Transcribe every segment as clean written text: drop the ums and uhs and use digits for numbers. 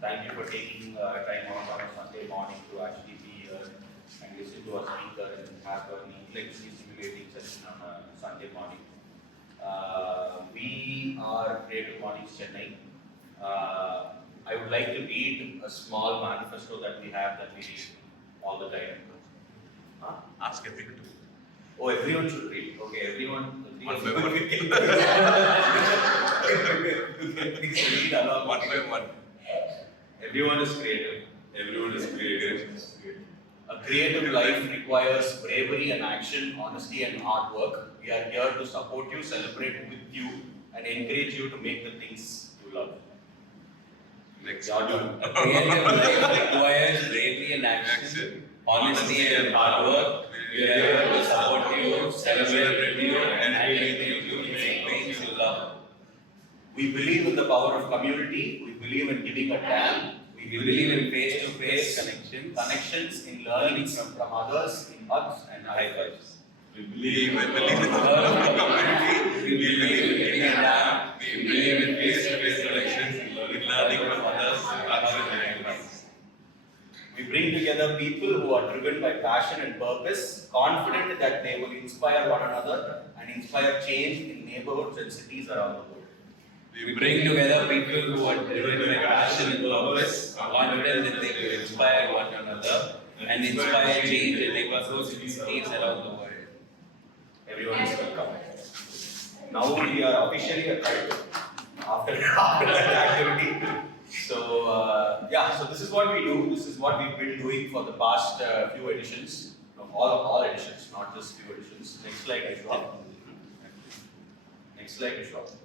Thank you for taking time out on a Sunday morning to actually be here and listen to our speaker and have an intellectually stimulating session on a Sunday morning. We are CreativeMornings Chennai. I would like to read a small manifesto that we have that we read all the time. Ask everyone to. Oh, everyone should read. Okay, everyone. One by one. Read along. One by one. Everyone is creative. Everyone is creative. A creative life requires bravery and action, honesty and hard work. We are here to support you, celebrate with you, and encourage you to make the things you love. Next. A creative life requires bravery and action, honesty and hard work. We are here to support you, celebrate with you, and encourage you to make things you love. We believe in the power of community. We believe in giving a damn. We believe in face-to-face connections, in learning from others, in hugs and high fives. We believe in the power of community. We believe in giving a damn. We believe in face-to-face connections, in learning from others, and hugs and high fives. We bring together people who are driven by passion and purpose, confident that they will inspire one another and inspire change in neighborhoods and cities around the world. We bring together people who are driven by passion and purpose, confident that they will inspire one another and inspire change in neighborhoods and cities around the world. Everyone is welcome. Now we are officially a cult after that activity. So so this is what we do. This is what we've been doing for the past few editions. No, all editions, not just few editions. Next slide, Ashwin. Next slide, Ashwin.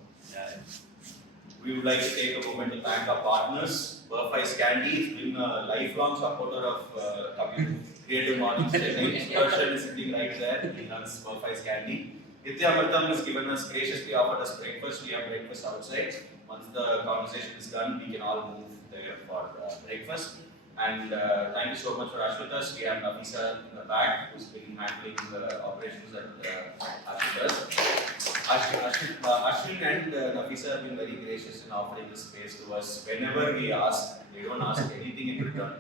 We would like to take a moment to thank our partners. Perfect Candy has been a lifelong supporter of CreativeMornings. Darshan is sitting right there. He runs Perfect Candy. Nitya Amritam has given us, graciously offered us breakfast. We have breakfast outside. Once the conversation is done, we can all move there for breakfast. And thank you so much for Ashwitas. We have Nafisa in the back who's been handling the operations at Ashwitas. Ashwin and Nafisa have been very gracious in offering this space to us. Whenever we ask, they don't ask anything in return.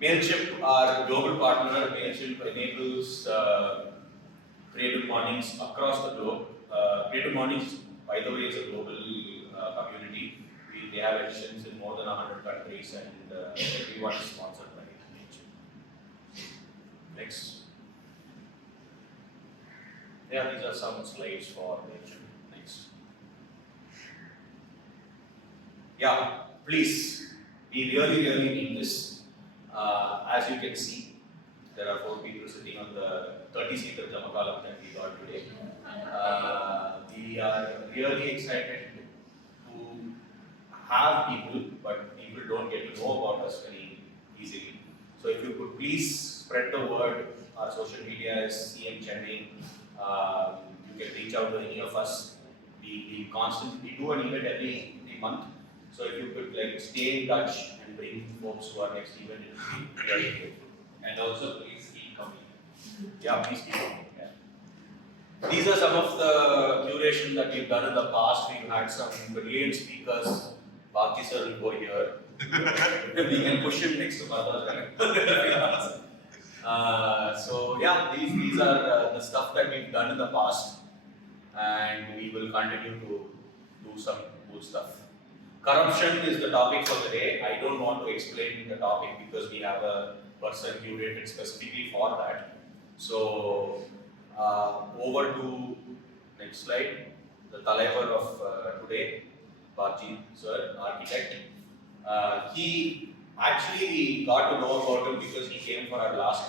MailChimp, our global partner, MailChimp enables CreativeMornings across the globe. CreativeMornings, by the way, is a global community. They have editions in more than 100 countries and everyone is sponsored by MailChimp. Next. Yeah, these are some slides for MailChimp. Next. Yeah, please. We really need this. As you can see, there are 4 people sitting on the 30-seater Jamakalam that we got today. We are really excited to have people, but people don't get to know about us very easily. So if you could please spread the word. Our social media is CM Chennai. You can reach out to any of us. We constantly do an event every month. So if you could stay in touch and bring folks to our next event, it would be very good. And also please keep coming. Yeah, please keep coming. Yeah. These are some of the curation that we've done in the past. We've had some brilliant speakers. Babjee sir will go here. We can push him next to Baba. So yeah, these are the stuff that we've done in the past, and we will continue to do some good stuff. Corruption is the topic for the day. I don't want to explain the topic because we have a person curated specifically for that. So over to next slide. The Talaivar of today, Babjee sir, architect. He actually, we got to know about him because he came for our last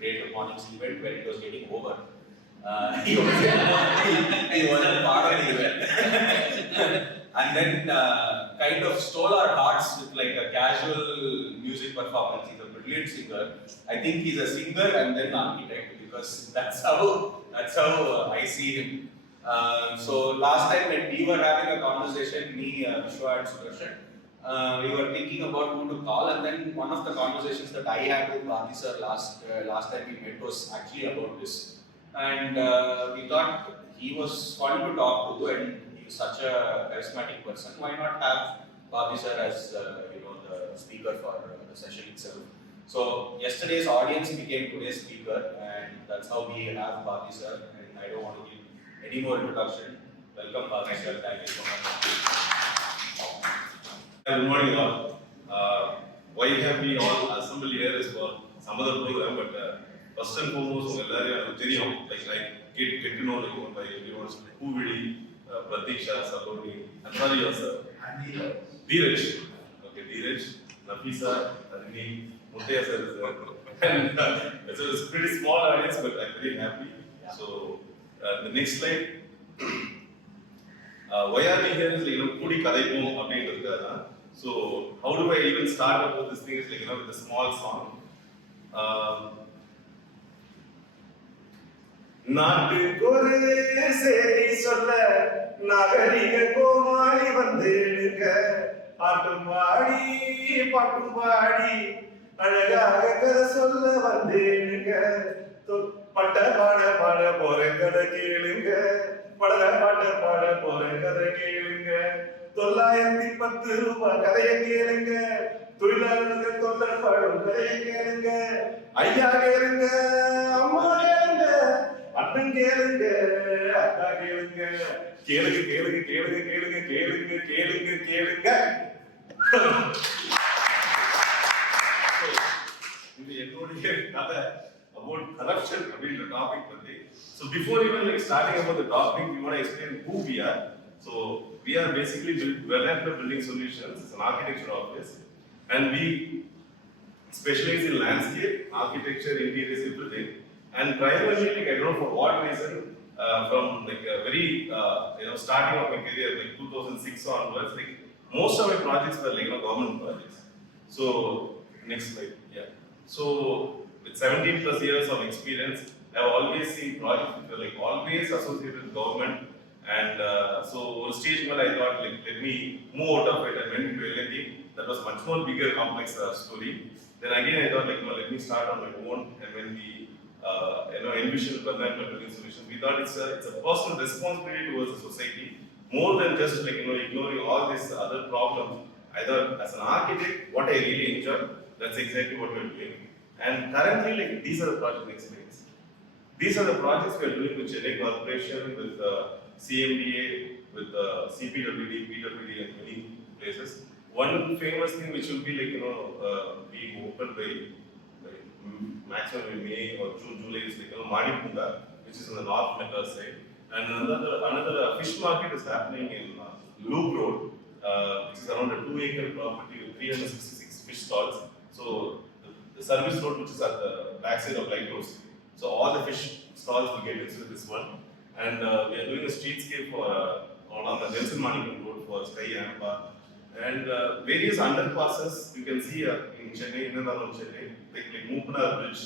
CreativeMornings event when it was getting over. He wasn't part of the event. And then kind of stole our hearts with a casual music performance. He's a brilliant singer. I think he's a singer and then architect because that's how I see him. So last time when we were having a conversation, me, Vishwa and Sudarshan, we were thinking about who to call, and then one of the conversations that I had with Babjee sir last time we met was actually about this. And we thought he was fun to talk to and he's such a charismatic person. Why not have Babjee sir as the speaker for the session itself. So yesterday's audience became today's speaker, and that's how we have Babjee sir. And I don't want to give any more introduction. Welcome, Babjee sir. Thank you so much. Good morning, all. Why have we all assembled here is for some other program, but first and foremost, get to know like by everyone, Puvidi, Pratiksha, Saloni, and sorry, sir. Dheeraj. Okay, Dheeraj, Nafisa, Adini, Muttiah sir is there. And so it's a pretty small audience, but I'm very happy. So, the next slide. Why are we here is like, Kudi Kadaipom அப்படின்றதுக்காக. So, how do I even start about this thing is like, with a small song. நாட்டுக்கொரு சேரி சொல்ல நகரிக கோமாளி வந்தேனுங்க ஆட்டும் பாடி பாட்டும் பாடி அழகாக கதை சொல்ல வந்தேனுங்க பட்ட பாட போறேன் கதை கேளுங்க படல பாட போறேன் கதை கேளுங்க 910 ரூபாய் கதையை கேளுங்க தொழிலாளர்கள் தொண்டர்பாடும் கதையை கேளுங்க ஐயா கேளுங்க அம்மா கேளுங்க அண்ணன் கேளுங்க அக்கா கேளுங்க கேளுங்க கேளுங்க கேளுங்க கேளுங்க கேளுங்க கேளுங்க கேளுங்க இது என்னுடைய கதை about corruption அப்படின்ற டாபிக் பத்தி. So before even like starting about the topic, we want to explain who we are. So we are basically Vernacular Building Solutions. It's an architecture office, and we specialize in landscape, architecture, interiors, everything. And primarily, like I don't know for what reason, from like a very starting of my career, like 2006 onwards, like most of my projects were like government projects. So next slide, yeah. So with 17 plus years of experience, I have always seen projects which were like always associated with government. And so on stage when I thought like let me move out of it and went into L&D. That was much more bigger, complex story. Then again I thought like let me start on my own. And when we envisioned Vernacular Building Solutions, we thought it's a personal responsibility towards the society, more than just like ignoring all these other problems. I thought as an architect, what I really enjoy, that's exactly what we're doing. And currently, like these are the project experience. These are the projects we are doing with Chennai Corporation, with CMDA, with CPWD, PWD, and many places. One famous thing which will be like being opened by maximum in May or June, July is like Madipunda, which is on the North Metro side. And another fish market is happening in Loop Road, which is around a 2-acre property with 366 fish stalls. So the service road which is at the backside of Lighthouse. So all the fish stalls will get into this one. And we are doing a streetscape for on the Nelson Manikam Road for Sky Ampa. And various underpasses you can see in Chennai, in and Chennai, like Mupana Bridge,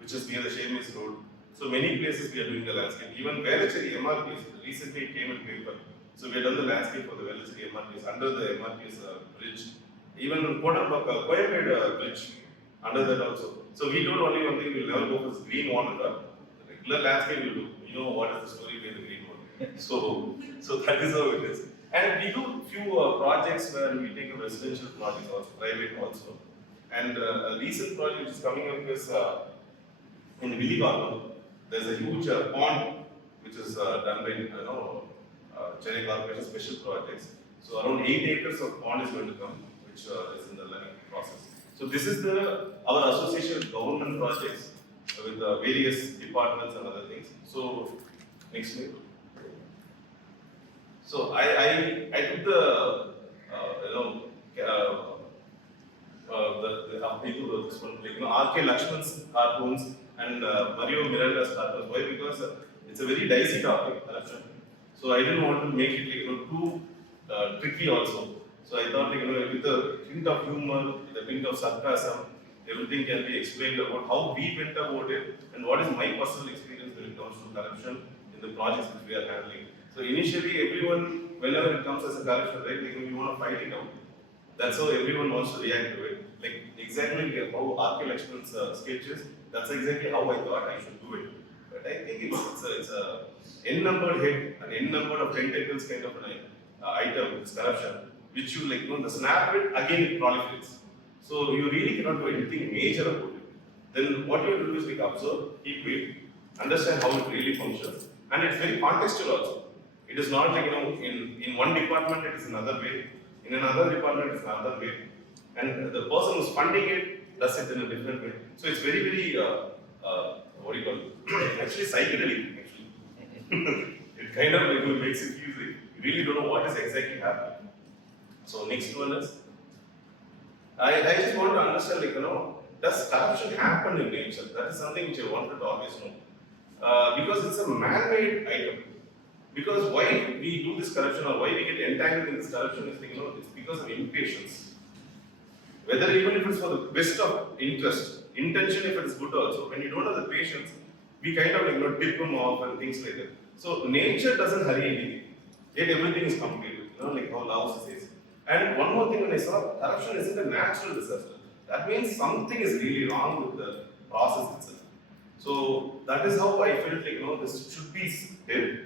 which is near the Shemis Road. So many places we are doing the landscape. Even Velacheri MRPS, recently it came in paper. So we have done the landscape for the Velacheri MRPS under the MRPS bridge. Even Koyaped bridge, under that also. So we don't only one thing, we'll never go for this green one. The regular landscape we'll do. You know what is the story behind the green one. So that is how it is. And we do few projects where we take a residential project also, private also. And a recent project which is coming up is in Villivaram. There's a huge pond which is done by Chennai Corporation special projects. So around 8 acres of pond is going to come, which is in the learning process. So this is our association with government projects with various departments and other things. So next slide. So I took the this one like R.K. Lakshman's cartoons and Mario Miranda's cartoons. Why? Because it's a very dicey topic, corruption. So I didn't want to make it like too tricky also. So I thought like with a hint of humor, with a hint of sarcasm, everything can be explained about how we went about it and what is my personal experience when it comes to corruption in the projects which we are handling. So initially everyone, whenever it comes as a corruption, right, like we want to fight it out. That's how everyone wants to react to it. Like exactly how R.K. Lakshman's sketches, that's exactly how I thought I should do it. But I think it's a n-numbered head, an n number of tentacles kind of an item, this corruption, which you the snap it, again it proliferates. So you really cannot do anything major about it. Then what you do is observe, keep it, understand how it really functions, and it's very contextual also. It is not in one department it is another way, in another department it is another way, and the person who's funding it does it in a different way. So it's very, very what do you call it? Actually psychedelic. Actually, it kind of makes you feel you really don't know what is exactly happening. So next one is I just want to understand does corruption happen in nature? That is something which I wanted to always know. Because it's a man-made item. Because why we do this corruption or why we get entangled in this corruption is it's because of impatience. Whether even if it's for the best of interest, intention if it is good also, when you don't have the patience, we kind of tip them off and things like that. So nature doesn't hurry anything. Yet everything is completed, like how Laos says. And one more thing when I saw, corruption isn't a natural disaster. That means something is really wrong with the process itself. So that is how I felt this should be there.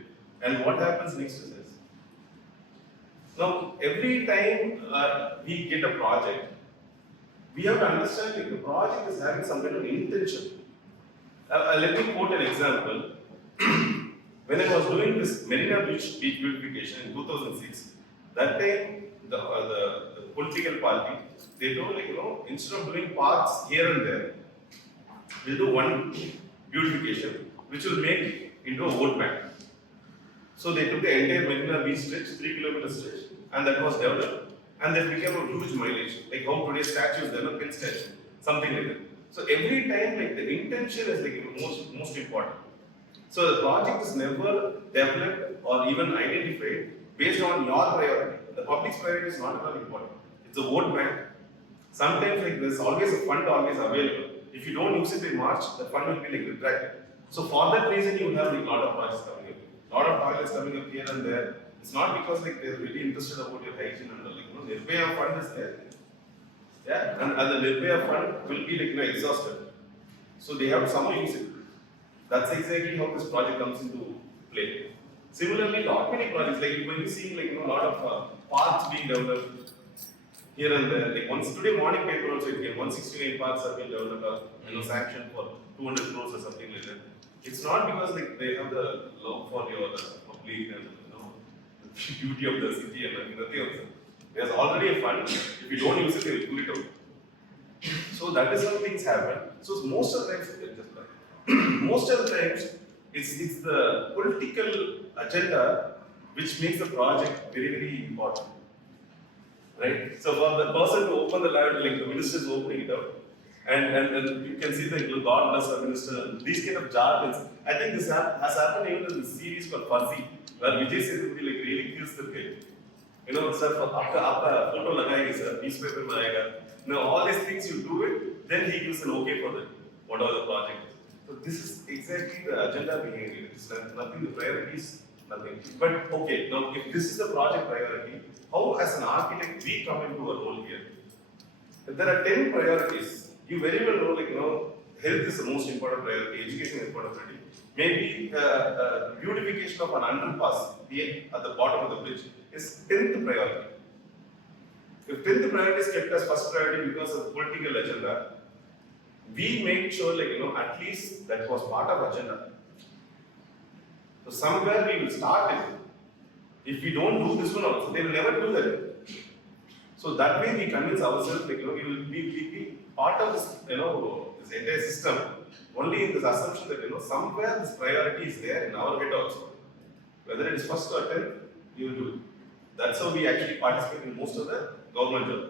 And what happens next is this. Now, every time we get a project, we have to understand the project is having some kind of intention. Let me quote an example. When I was doing this Marina Beach beautification in 2006, that time the political party, they told instead of doing parks here and there, we'll do one beautification which will make into a vote bank. So they took the entire Marina Beach stretch, 3 kilometer stretch, and that was developed. And that became a huge mileage, like how today's statues develop in statue, something like that. So every time, the intention is most important. So the project is never developed or even identified based on your priority. The public's priority is not at all important. It's a vote bank. Sometimes there's always a fund always available. If you don't use it in March, the fund will be retracted. So for that reason, you will have a lot of projects coming up. A lot of toilets coming up here and there. It's not because they're really interested about your hygiene and all. Nirbhaya fund is there. Yeah, and the Nirbhaya fund will be exhausted. So they have to somehow use it. That's exactly how this project comes into play. Similarly, not many projects, when you see a lot of parks being developed here and there. Today morning paper also it came, 169 parks have been developed, sanctioned for 200 crores or something like that. It's not because they have the love for your public and the beauty of the city and nothing else. There's already a fund. If you don't use it, they will pull it out. So that is how things happen. So most of the times, it's the political agenda which makes the project very, very important. Right? So for the person to open the lab, the minister is opening it up, and you can see God bless the minister, these kind of jargons. I think this has happened even in the series called Fuzzy, where Vijay Sethupathi really kills the kid. Sir, आपका photo लगाएंगे sir, newspaper में आएगा. All these things you do it, then he gives an okay for that, whatever the project is. So this is exactly the agenda behind it. It's nothing, the priorities, nothing. But okay, now if this is the project priority, how as an architect we come into a role here? If there are 10 priorities, you very well know, health is the most important priority, education is important priority. Maybe beautification of an underpass at the bottom of the bridge is 10th priority. If 10th priority is kept as first priority because of the political agenda, we make sure at least that was part of agenda. So somewhere we will start it. If we don't do this one also, they will never do that. So that way we convince ourselves we will be part of this this entire system only in this assumption that somewhere this priority is there in our head also. Whether it is first or 10th, we will do it. That's how we actually participate in most of the government job.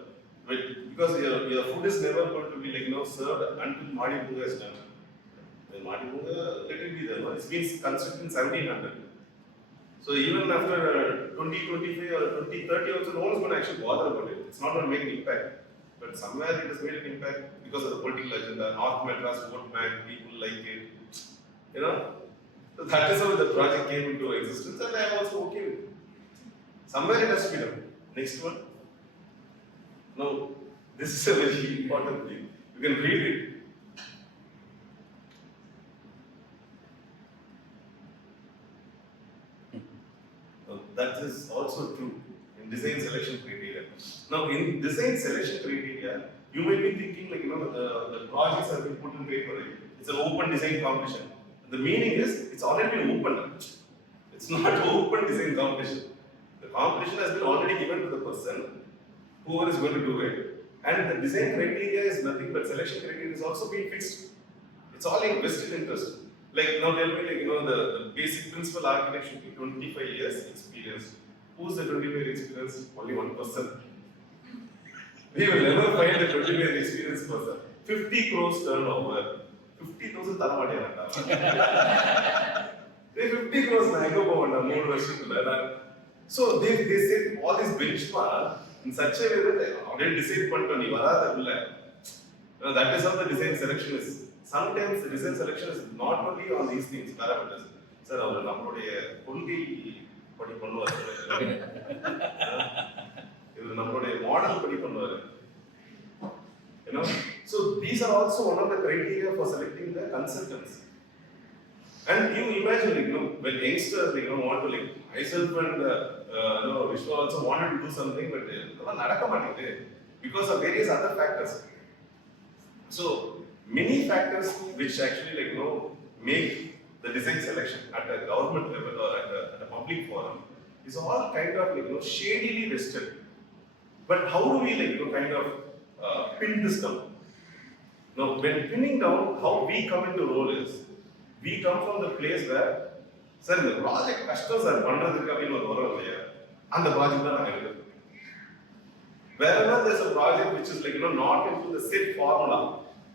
Because your food is never going to be served until Madi Bunga is done. Then Madi Bunga, let it be there. It's been constructed in 1700. So even after 2025 or 2030 also, no one is going to actually bother about it. It's not going to make an impact. But somewhere it has made an impact because of the political agenda. North Madras vote bank, people like it. So that is how the project came into existence, and I am also okay with it. Somewhere it has to be done. Next one. Now, this is a very important thing. You can read it. That is also true in design selection criteria. Now in design selection criteria, you may be thinking like, the projects have been put in paper, right? It's an open design competition. The meaning is, it's already been open. It's not open design competition. The competition has been already given to the person, whoever is going to do it. And the design criteria is nothing but selection criteria is also being fixed. It's all in vested interest. Like now tell me, like, the basic principal architect should be 25 years experience. Who's the 25 years experience? Only one person. We will never find the 25 years experience person. 50 crores turnover. 50,000 Taramadiana. 50 crores na. So they set all these benchmark in such a way that they already decide that is how the design selection is. Sometimes the design selection is not only on these things, parameters. Sir, our நம்மளுடைய கொள்கை படி பண்ணுவார். இது நம்மளுடைய model படி பண்ணுவார். So these are also one of the criteria for selecting the consultants. And you imagine, like, when youngsters, like, want to, like, myself and Vishwa also wanted to do something, but because of various other factors. So many factors which actually, like, make the design selection at a government level or at a public forum is all kind of, like, shadily vested. But how do we, like, kind of pin this down? Now, when pinning down, how we come into role is, we come from the place where, sir, the project customers are பண்றதுக்கு அப்படினு ஒரு வரம் இல்லையா, அந்த project தான் நாங்க எடுக்கிறோம். Wherever there's a project which is, like, not into the set formula,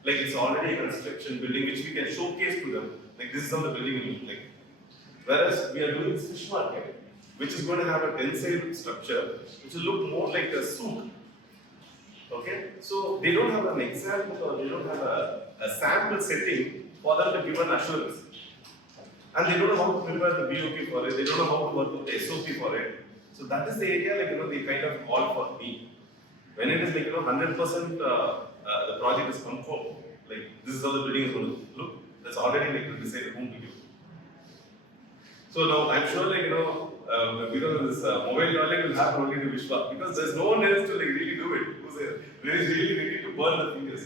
like it's already a construction building which we can showcase to them, like this is how the building will look like. Whereas we are doing fish market, which is going to have a tensile structure, which will look more like a souk. Okay, so they don't have an example or they don't have a sample setting for them to give an assurance. And they don't know how to prepare the BOP for it, they don't know how to work with the SOP for it. So that is the area, like, they kind of call for me. When it is, like, 100% the project is confirmed, like this is how the building is going to look, that's already, like, decided whom to give. So now I'm sure, like, because of this mobile knowledge will happen only to Vishwa, because there's no one else to, like, really do it, who's really ready to burn the fingers.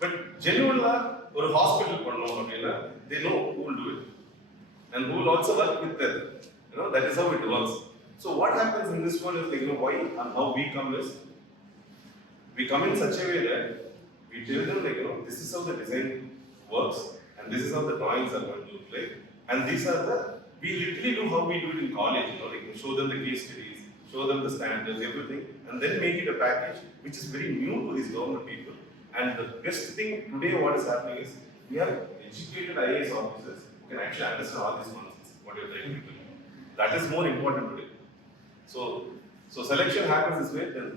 But genuinely, or a hospital, they know who will do it and who will also work with them. That is how it works. So what happens in this one is, like, why and how we come is, we come in such a way that we tell them, like, this is how the design works and this is how the drawings are going to look like, and these are we literally do how we do it in college, like show them the case studies, show them the standards, everything, and then make it a package which is very new to these government people. And the best thing today, what is happening is, we have educated IAS officers who can actually understand all these nonsense, what you're trying to do. That is more important today. So selection happens this way, then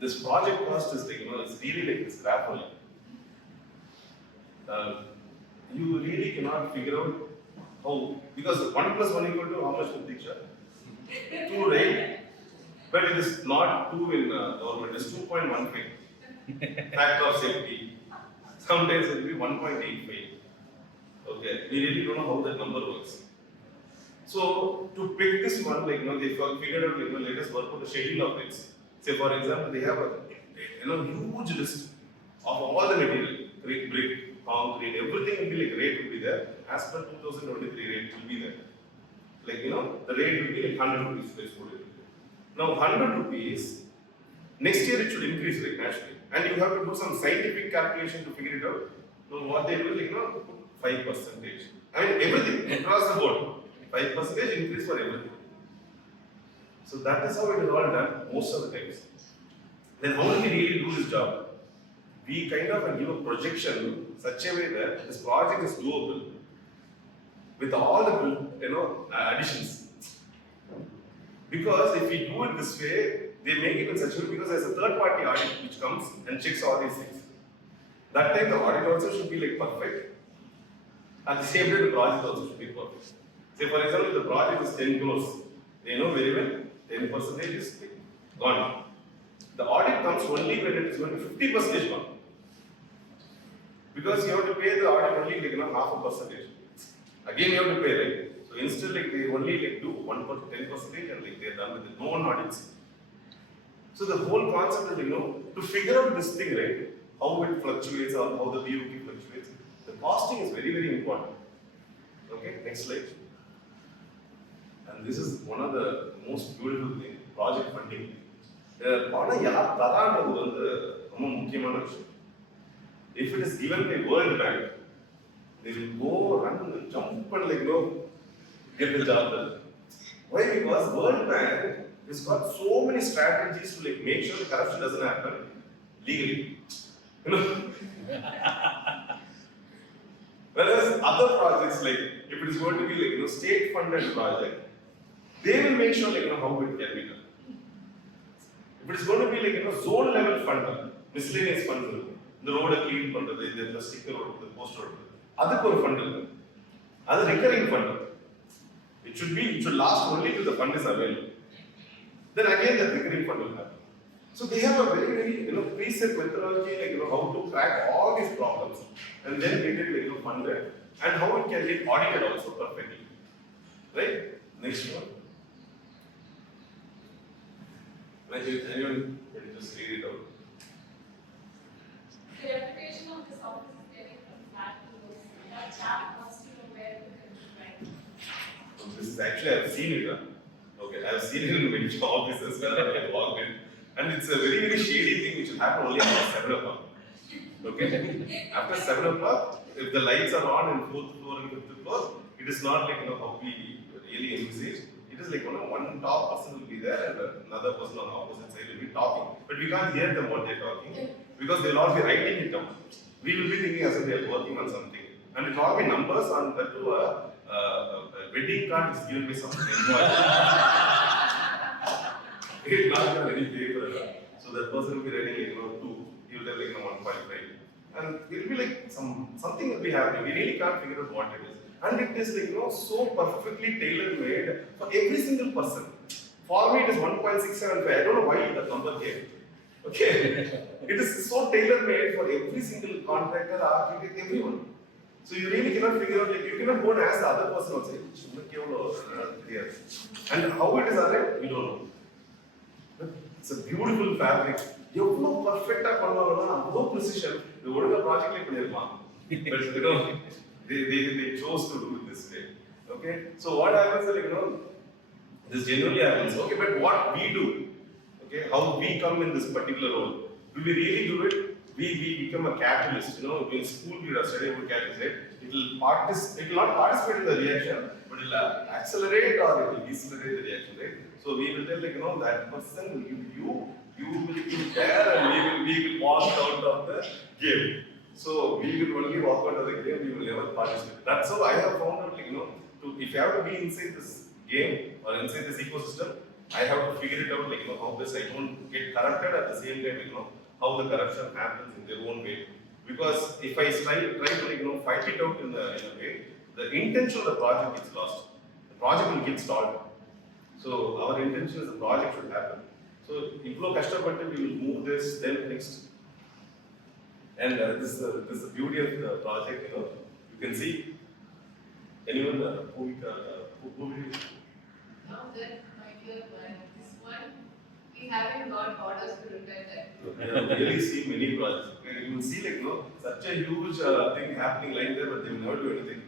this project cost is, like, it's really like this graph only. You really cannot figure out how, because 1 plus 1 equal to how much in Diksha? 2, right? But it is not 2 in government, it is 2.15. Factor of safety. Sometimes it will be 1.85. Okay, we really don't know how that number works. So to pick this one, like, they figured out, like, let us work on the schedule of rates. Say, for example, they have a huge list of all the material, brick, concrete, everything will be, like, rate will be there. As per 2023 rate will be there. Like, the rate will be like 100 rupees, let's put it. Now 100 rupees, next year it should increase, like, naturally. And you have to do some scientific calculation to figure it out. Now what they do, like, 5%. I mean, everything across the board. 5% increase for everything. So that is how it is all done most of the times. Then how do we really do this job? We kind of give a projection such a way that this project is doable with all the additions. Because if we do it this way, they make it in such a way, because there's a third party audit which comes and checks all these things. That time the audit also should be, like, perfect. At the same time, the project also should be perfect. Say, for example, the project is 10 crores. They know very well 10% is, like, gone. The audit comes only when it is going to 50% gone. Because you have to pay the audit only, like, half a percentage. Again you have to pay, right? So instead, like, they only, like, do 10% and, like, they are done with it. No one audits. So the whole concept is, to figure out this thing, right, how it fluctuates or how the BOQ fluctuates, the costing is very, very important. Okay, next slide. And this is one of the most beautiful things, project funding. பணம் யார் தரான்றது வந்து ரொம்ப முக்கியமான விஷயம். If it is given by World Bank, they will go run, jump and get the job done. Why? Because World Bank has got so many strategies to make sure corruption doesn't happen legally. Whereas other projects, like if it is going to be state funded project, they will make sure how it can be done. If it is going to be zone level fund, miscellaneous funds, the road clean பண்றது, the sticker road, the post road, அதுக்கு ஒரு fund இருக்கு. அது recurring fund. It should last only till the fund is available. Then again the recurring fund will happen. So they have a very, very preset methodology, how to track all these problems and then get it funded and how it can get audited also perfectly. Right? Next one. Anyone can just read it out. The reputation of this office is getting from flat to low. That chap wants to know where to contribute. So this is actually, I've seen it. Okay, I've seen it in many offices where I walked in. And it's a very, very shady thing which will happen only after 7 o'clock. Okay? After 7 o'clock, if the lights are on in 4th floor and 5th floor, it is not how we really envisage. It is one top person will be there and another person on the opposite side will be talking. But we can't hear them what they're talking because they will all be writing it down. We will be thinking as if they are working on something. And it will all be numbers on that to a wedding card is given by some employee. It will not have any paper. So that person will be writing 2, he will tell 1.5. And it will be something will be happening. We really can't figure out what it is. And it is so perfectly tailor made for every single person. For me it is 1.675. I don't know why that number came. Okay. It is so tailor made for every single contractor, architect, everyone. So you really cannot figure out, you cannot go and ask the other person also. And how it is arrived, we don't know. But it's a beautiful fabric. எவ்வளோ perfect-ஆ பண்ணுவாங்கன்னா அவ்வளோ precision. இது ஒழுங்கா ப்ராஜெக்ட்லேயே பண்ணிருக்கலாம். But they chose to do it this way. Okay? So what happens is this generally happens. Okay, but what we do, okay, how we come in this particular role, do we really do it? We become a catalyst. In school we are studying about catalyst, right? It will not participate in the reaction, but it will accelerate or it will decelerate the reaction, right? So we will tell that person will give you will be there and we will walk out of the game. So we will only walk out of the game, we will never participate. That's how I have found out, if you have to be inside this game or inside this ecosystem, I have to figure it out, how this I don't get corrupted at the same time, how the corruption happens in their own way. Because if I try to fight it out in a way, the intention of the project gets lost. The project will get stalled. So our intention is the project should happen. So if we will move this, then next. And this is the beauty of the project. You can see anyone who Now that my dear man, this one, we haven't got orders to repair that. I have really seen many projects. You will see such a huge thing happening like there, but they will never do anything.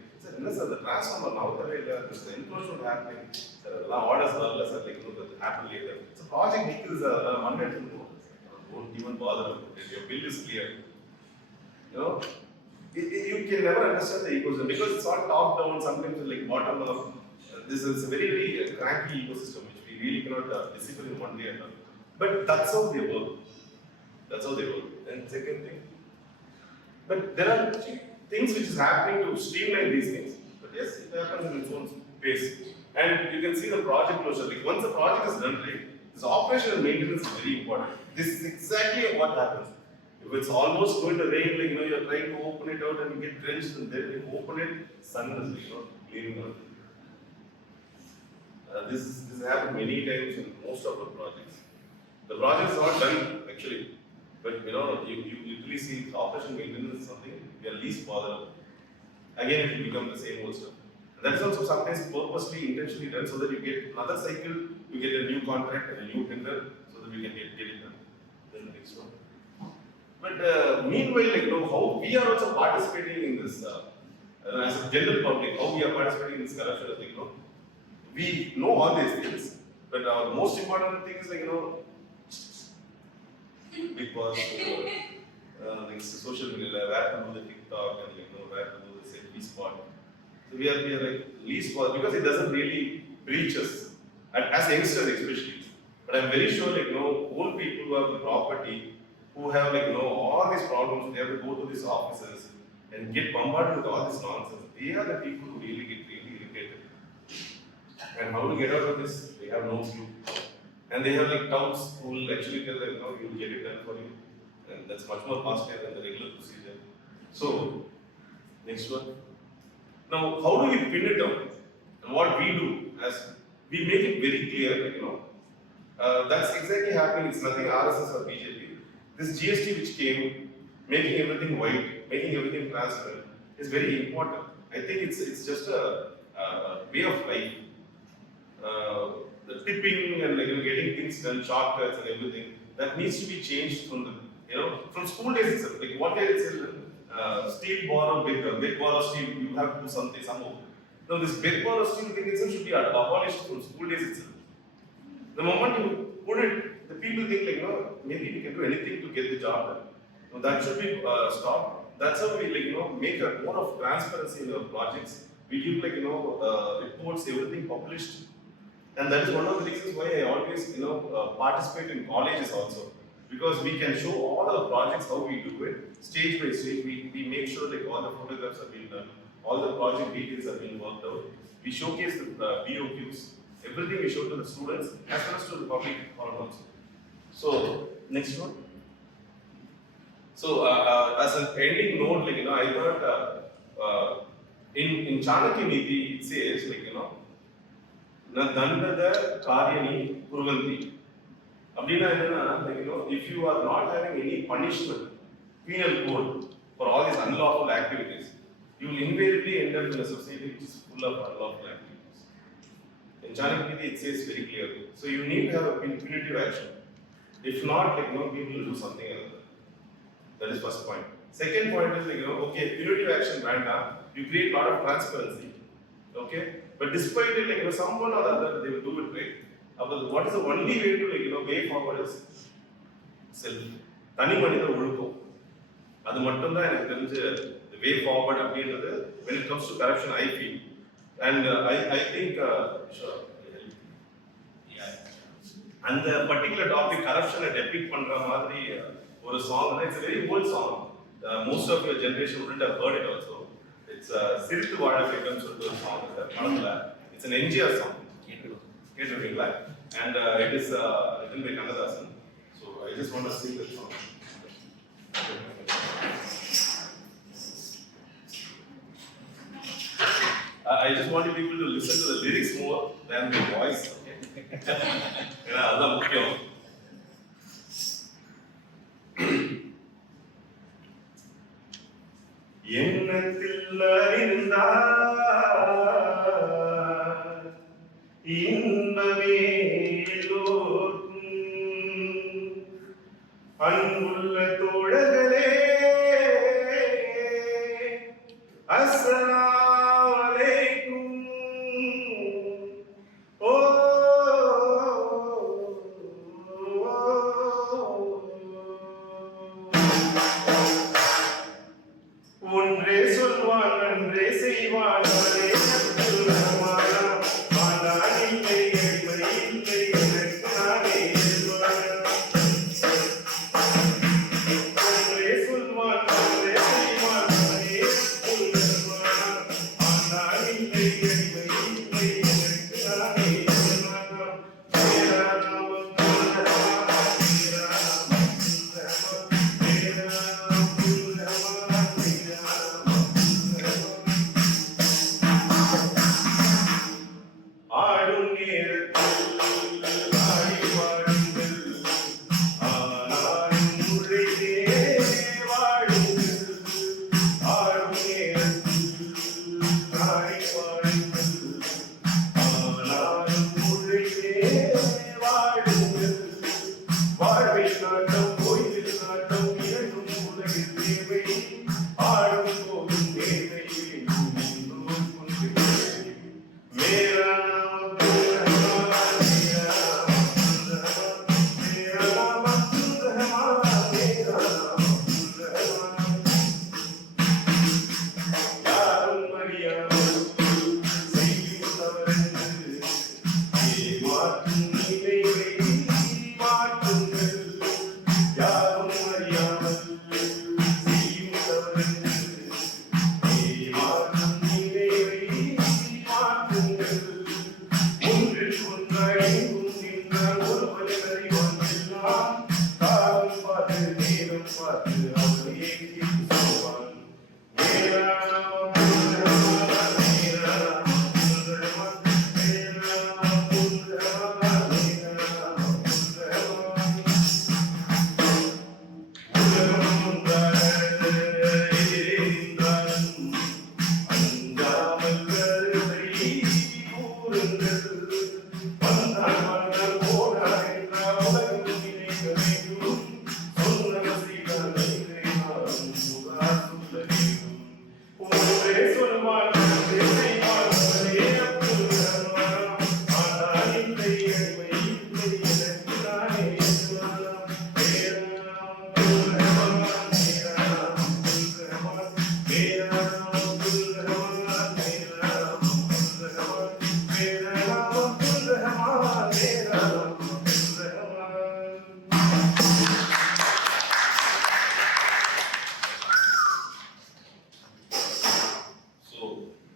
Sir, the transformer now this enclosure happening. Sir, orders are less that happen later. So project is money. Don't even bother about it. Your bill is clear. You can never understand the ecosystem because it's all top down. Sometimes it's bottom up. This is a very, very cranky ecosystem which we really cannot discipline in one day at all. But that's how they work. That's how they work. And second thing, but there are things which is happening to streamline these things. But yes, it happens in its own pace. And you can see the project closure. Once the project is done, right, this operation and maintenance is very important. This is exactly what happens. If it's almost going to rain, you're trying to open it out and you get drenched, and then you open it, sun is clearing out. This has happened many times in most of the projects. The project is not done actually, but you literally see the operation maintenance is something we are least bothered about. Again, it will become the same old stuff. And that is also sometimes purposely, intentionally done so that you get another cycle, you get a new contract and a new tender, so that we can get it done. Then the next one. But meanwhile, how we are also participating in this as a general public, how we are participating in this corruption, we know all these things, but our most important thing is big boss, social media, where to do the TikTok and where to do the selfie spot. So we are like least for because it doesn't really reach us, and as youngsters especially. But I'm very sure old people who have the property, who have all these problems, they have to go to these offices and get bombarded with all this nonsense. They are the people who really get really irritated. And how to get out of this? They have no clue. And they have touts who will actually tell them, you'll get it done for you. And that's much more faster than the regular procedure. So, next one. Now, how do we pin it down? And what we do as we make it very clear, that's exactly happening. It's nothing RSS or BJP. This GST which came, making everything white, making everything transparent, is very important. I think it's just a way of life. The tipping and getting things done, shortcuts and everything, that needs to be changed from the from school days itself. Like what day itself, steal, borrow, beg, borrow, steal. You have to do something somehow. Now this beg, borrow, steal thing itself should be abolished from school days itself. The moment you put it, the people think maybe we can do anything to get the job done. Now that should be stopped. That's how we make a more of transparency in our projects. We give reports, everything published. And that is one of the reasons why I always, participate in colleges also. Because we can show all our projects, how we do it, stage by stage. We make sure all the photographs are being done, all the project details are being worked out. We showcase the BOQs, everything we show to the students as well as to the public also. So, next one. So, as an ending note, I thought in Chanakya Niti, it says, Na dandada karyani kurvanti. If you are not having any punishment, penal code for all these unlawful activities, you will invariably end up in a society which is full of unlawful activities. In Chanakya Niti, it says very clearly. So you need to have a punitive action. If not, people will do something else. That is first point. Second point is okay, punitive action random, you create a lot of transparency. Okay? But despite it, someone or other, they will do it right. What is the only way to way forward is self. Tani manida ulukum. Adu mattum da enak therinja the way forward appadinradhu when it comes to corruption I feel. And I think sure. Yeah. And the particular topic corruption depict pandra madri or song, it's a very old song. Most of your generation wouldn't have heard it also. It's Sirithu Vaada Vekkam sollu song. It's an NGR song. And it is written by Kannadasan. So I just want to sing that song. I just want people to listen to the lyrics more than the voice. Okay? That's mukkiyam. எண்ணத்தில் அறிந்தார் இன்பமே எல்லோர்க்கும் அன்புள்ள தோழர்களே அஸ்ஸலாமு அலைக்கும் ஓ ஒன்றே சொல்வான் நன்றே செய்வான் அவரே நற்குணமானா ஆனால் இல்லை எளிமை இல்லை எனக்கு நானே சொல்வானா நாட்டம் கோயில் நாட்டம் இரண்டும் உலகில் தேவை ஆடும் போதும் தேவை मेरा नाम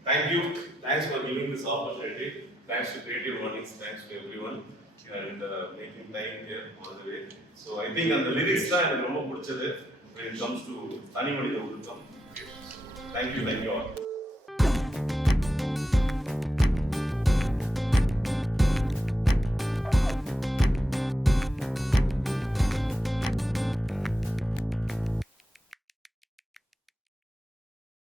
Thank you. Thanks for giving this opportunity. Thanks to CreativeMornings. Thanks to everyone and making time here all the way. So I think on the lyrics தான் எனக்கு ரொம்ப பிடிச்சது when it comes to தனி மனித ஒழுக்கம். Thank you all.